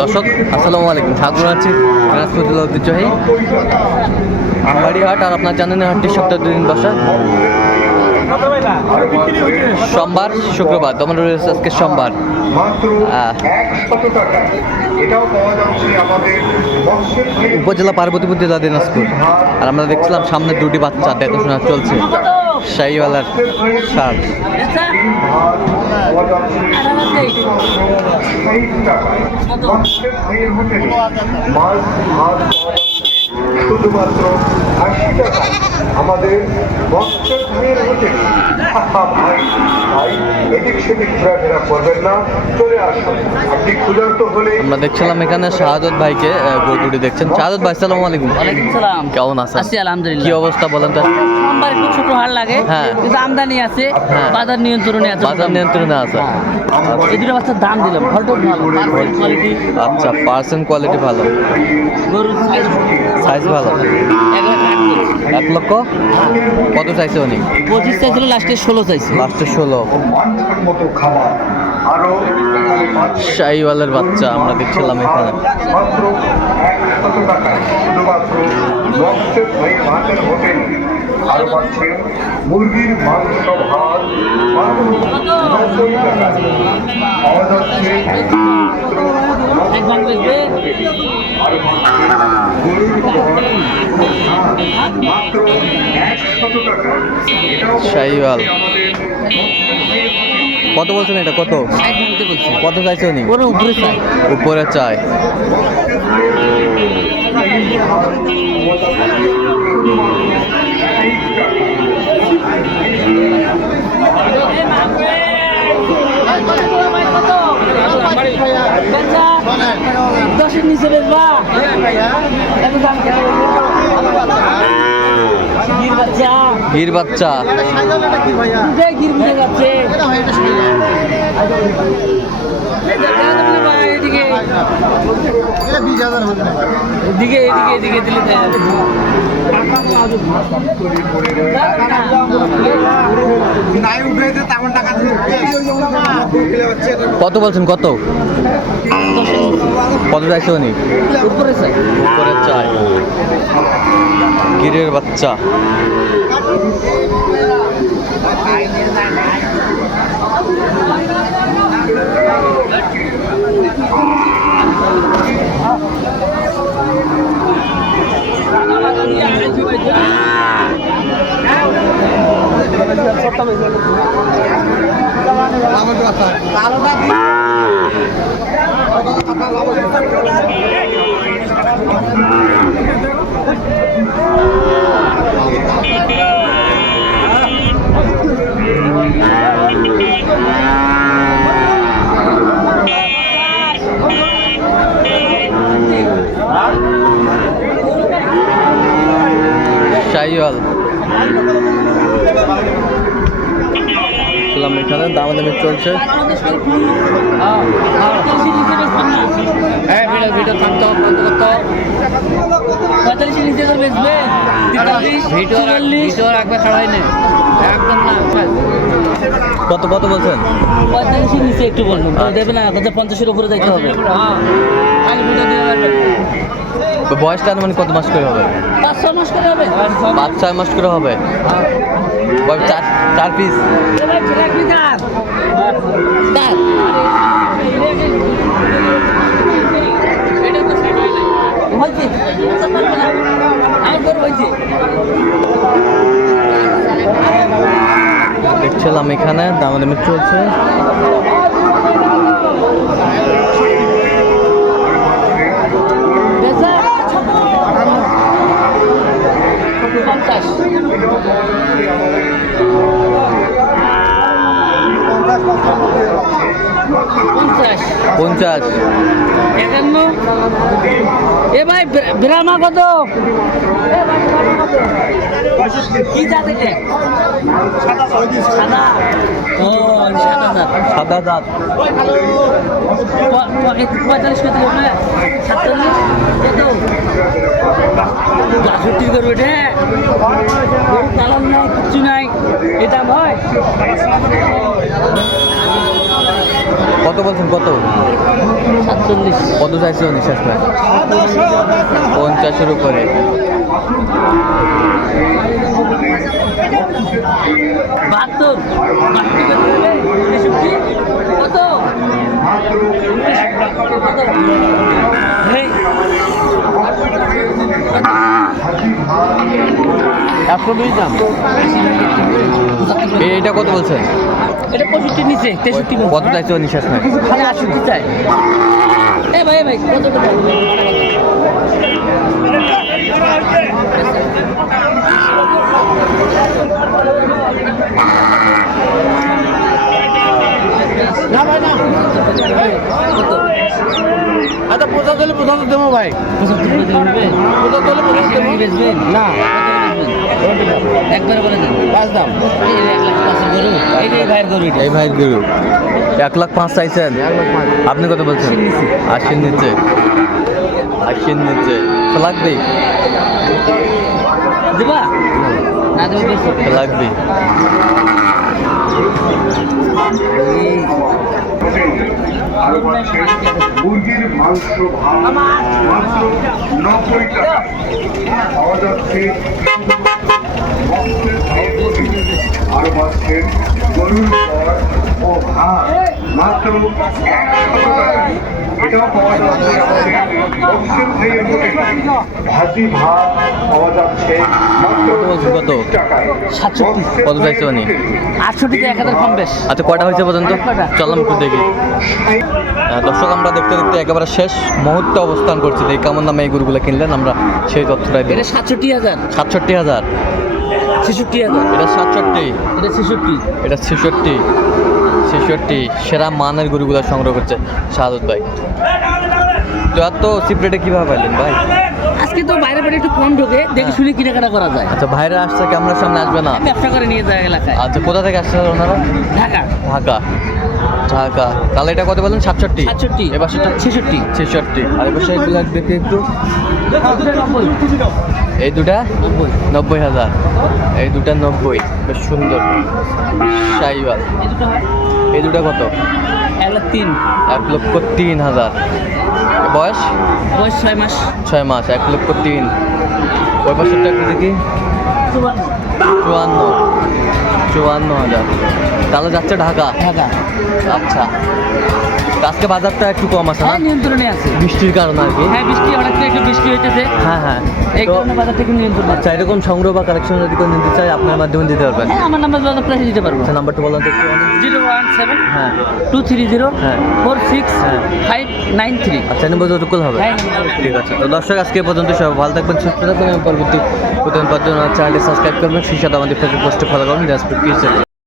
দর্শক আসসালামু আলাইকুম। স্বাগত আছি আমবাড়ি হাট আর আপনার জানেন হাটটি সপ্তাহে দুদিন বসা। সোমবার শুক্রবার দমন রয়েছে আজকে সোমবার। উপজেলা পার্বতীপুর জেলা দিনাজপুর। আর আমরা দেখছিলাম সামনে দুটি বাচ্চা দেখাশোনা চলছে। শাহিওয়ালার সার মাছ যাচ্ছে শুধুমাত্র আশি টাকা। আমাদের হোটেলে ভাই ভাই এদিক সেদিক ঘোরাফেরা করবেন না চলে আসুন। আপনি ক্ষুধার্ত হলে আমরা দেখছিলাম এখানে শাহাদত ভাইকে দেখছেন। শাহাদত ভাই সালাম আলাইকুম। ওয়ালাইকুম সালাম কেমন আছেন? আছি আলহামদুলিল্লাহ। কি অবস্থা বলেন তো? সোমবার একটু ছোট হার লাগে হ্যাঁ। কিন্তু আমদানি আছে। হ্যাঁ। বাজার নিয়ন্ত্রণে আছে। বাজার নিয়ন্ত্রণে আছে। এই দুটো বাচ্চার দাম দিলাম। ভল্টেজ ভালো। আচ্ছা পার্সেন্ট কোয়ালিটি ভালো। গরুর সাইজ সাইজ ভালো। এক লক্ষ? কত চাইছে উনি? পঁচিশ চাইছিল লাস্টে ষোলো চাইছে। লাস্টে ষোলো। শাহিওয়ালের বাচ্চা আমরা দেখছিলাম এখানে। শুধুমাত্র আর পাচ্ছেন মুরগির মাংস ভাত মাত্র নব্বই টাকায় পাওয়া যাচ্ছে মাত্র এক ভাগ বেচবে আর গরুর মাত্র একশত টাকা শাহিওয়াল। কত বলছেন এটা? কত? কত চাইছে উনি? ওর উপরে চাই উপরে চাই দশের নিচে বেচবা এত দাম? গির বাচ্চা। গির বাচ্চা গির যাচ্ছে এদিকে। এদিকে এদিকে এদিকে দিলে কত বলছেন কত? কত চাইছে উনি? উপরে চাই। উপরে চাই। গিরের বাচ্চা। Yeah. শাহিওয়াল ছিলাম এখানে দামাদামি চলছে। হ্যাঁ ভিডিও ভিডিও থাকতো বন্ধ পঁয়তাল্লিশ নিচে তো বেচবে। ভিডিও ভিডিও রাখবে খাড়াই নেই একদম না কত কত বলছেন? পঁয়তাল্লিশের নিচে একটু বলবেন তো দেবে না কত পঞ্চাশের উপরে যাইতে হবে। খালি ভিডিও দিয়ে বয়সটা মানে কত মাস করে হবে? পাঁচ ছ মাস করে হবে। পাঁচ ছয় মাস। করে হবে? চার চার পিস। হয়েছে। দেখছিলাম এখানে দামাদামি চলছে। পঞ্চাশ। এ ভাই ব্রা- ব্রাহ্মা কত এ ভাই, ব্রাহ্মা কত? কি সাদা। ও সাদা জাত। সাদা পঁয়তাল্লিশ কত হবে সাতচল্লিশ কত বাষট্টি করবে এটা গরু পালন নাই কিচ্ছু নাই। এটা ভয়? কত বলছেন কত? উনিশ কত চাইছে আপনার পঞ্চাশের উপরে। কত একশো বিশ দাম। এইটা কত বলছেন? এটা পঁয়ষট্টির নিচে তেষট্টি কত চাইছে উনিশ আপনার খালি আটষট্টি চাই। এ ভাই ভাই কত না ভাই না কত পঁচাত্তর পঁচাত্তর দেবো ভাই। পঁচাত্তর পঁচাত্তর না। কত বলে দেন। পাঁচ দাম। এই এক লাখ ভাইয়ের গরু এক পাঁচ চাইছেন? আপনি কত বলছেন? আশির নিচে। আশির নিচে। লাগবে দিবা? না লাগবে আরও পাচ্ছে মুরগির মাংস ভাত মাত্র নব্বই টাকা। পাওয়া যাচ্ছে আরও পর ও ভাত। মাত্র একশো টাকা। এটাও পাওয়া যাচ্ছে। আমাদের ভাইয়ের ভাজি ভাত পাওয়া যাচ্ছে। কত বলছেন, কত? চল্লিশ টাকায়। সাতষট্টি। কত চাইছে? আটষট্টিতে এক হাজার কম বেশ। আচ্ছা কয়টা হয়েছে পর্যন্ত? চললাম একটু দেখি। দর্শক আমরা দেখতে দেখতে একেবারে শেষ মুহূর্তে অবস্থান করছি। দেখি কেমন দামে এই গরুগুলো কিনলেন। আমরা সেই তথ্যটাই সাতষট্টি হাজার। সাতষট্টি হাজার। ছেষট্টি হাজার এটা সাতষট্টি। এটা ছেষট্টি। এটা ছেষট্টি। ছেষট্টি। সেরা মানের গরুগুলো সংগ্রহ করছে শাহাদুত ভাই। তো এত সিপ্রেটে কীভাবে পাইলেন ভাই? আজকে তো বাইরে একটু কম ঢোকে দেখে শুনে কেনাকাটা করা যায়। আচ্ছা ভাইরা আসছে ক্যামেরার সামনে আসবে না? ব্যবসা করে নিয়ে যায় এলাকায়। আচ্ছা কোথা থেকে আসছে ওনারা? ঢাকা। ঢাকা। ঢাকা। তাহলে এটা কত বলেন সাতষট্টি? সাতষট্টি। এবার সেটা ছেষট্টি। ছেষট্টি। আর এবার সেইগুলো দেখে একটু? এই দুটা? নব্বই। নব্বই হাজার। এই দুটা নব্বই। বেশ সুন্দর। সাইওয়াল। এই এই দুটা কত? এক লাখ তিন। এক লক্ষ তিন হাজার। বয়স? বয়স ছয় মাস। ছয় মাস এক লক্ষ তিন। ওই পাশেরটা একটু দেখি? চুয়ান্ন। চুয়ান্ন হাজার। তাহলে যাচ্ছে ঢাকা? ঢাকা। আচ্ছা। আজকে বাজারটা একটু কম আছে হ্যাঁ নিয়ন্ত্রণে আছে। বৃষ্টির কারণে আর কি? হ্যাঁ বৃষ্টি অনেকটা একটু বৃষ্টি হইতেছে। হ্যাঁ হ্যাঁ। এই কারণে নিয়ন্ত্রণ আছে। আচ্ছা এরকম সংগ্রহ বা কালেকশন যদি কেউ নিতে চায় আপনার মাধ্যমে দিতে পারবেন। হ্যাঁ আমার নাম্বার বাজার প্রাইসে দিতে পারব। আচ্ছা নাম্বারটা বলুন তো একটু জিরো ওয়ান সেভেন হ্যাঁ। টু থ্রি জিরো হ্যাঁ। ফোর সিক্স হ্যাঁ। Five nine three. আচ্ছা নিবো যতটুকু হবে। হ্যাঁ, ঠিক আছে। তো দর্শক আজকে পর্যন্ত সবাই ভালো থাকবেন সুস্থ থাকবেন পরবর্তী প্রতিদিন পাঁচজন চ্যানেলটি সাবস্ক্রাইব করবেন। সেই সাথে আমাদের ফেসবুক পোস্টে ফলো করবেন। ಫ್ಯೂಚರ್